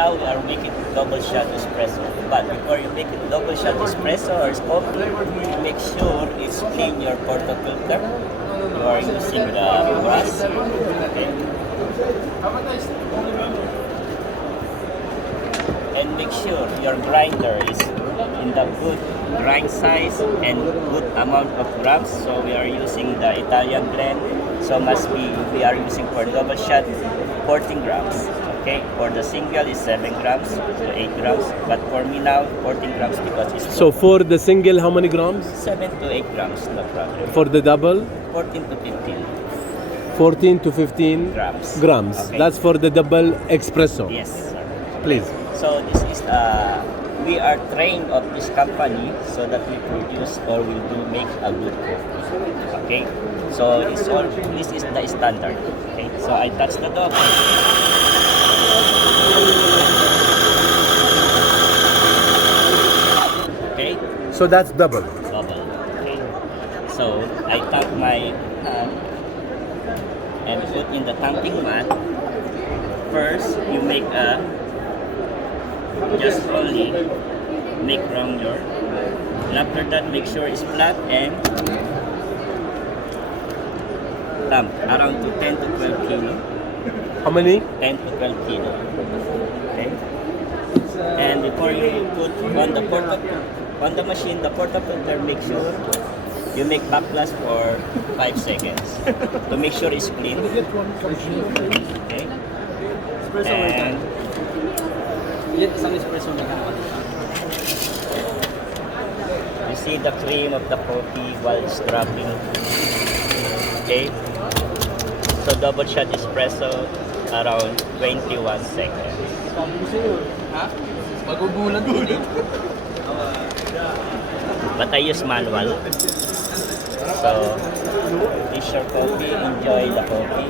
now we are making double shot espresso. But before you make it double shot espresso or coffee, make sure it's clean your portafilter. You are using the brass. Okay. And make sure your grinder is in the good grind size and good amount of grams. So we are using the Italian blend. So we are using for double shot 14 grams. Okay, for the single is 7 grams to 8 grams. But for me now, 14 grams because it's So for the single, how many grams? 7 to 8 grams, no problem. For the double, 14 to 15 14 to 15 grams. Okay. That's for the double espresso. Yes, sir. Please. So this is we are trained of this company so that we produce or we do make a good coffee. Okay, so this is the standard. Okay, so I touch the dog. Okay, So that's double. double. Okay, so I tap my hand and put in the tamping mat. First, you make a just only make round your, and after that make sure it's flat and thumb around to 10 to 12 kilo. How many? 10 to 12 kilo. Okay, and before you put on the machine the portafilter, make sure you make backblast for 5 seconds to make sure it's clean. Okay, and you see the cream of the coffee while it's dropping. Okay, so double shot espresso around 21 seconds. But I use manual. So, is your coffee, enjoy the coffee,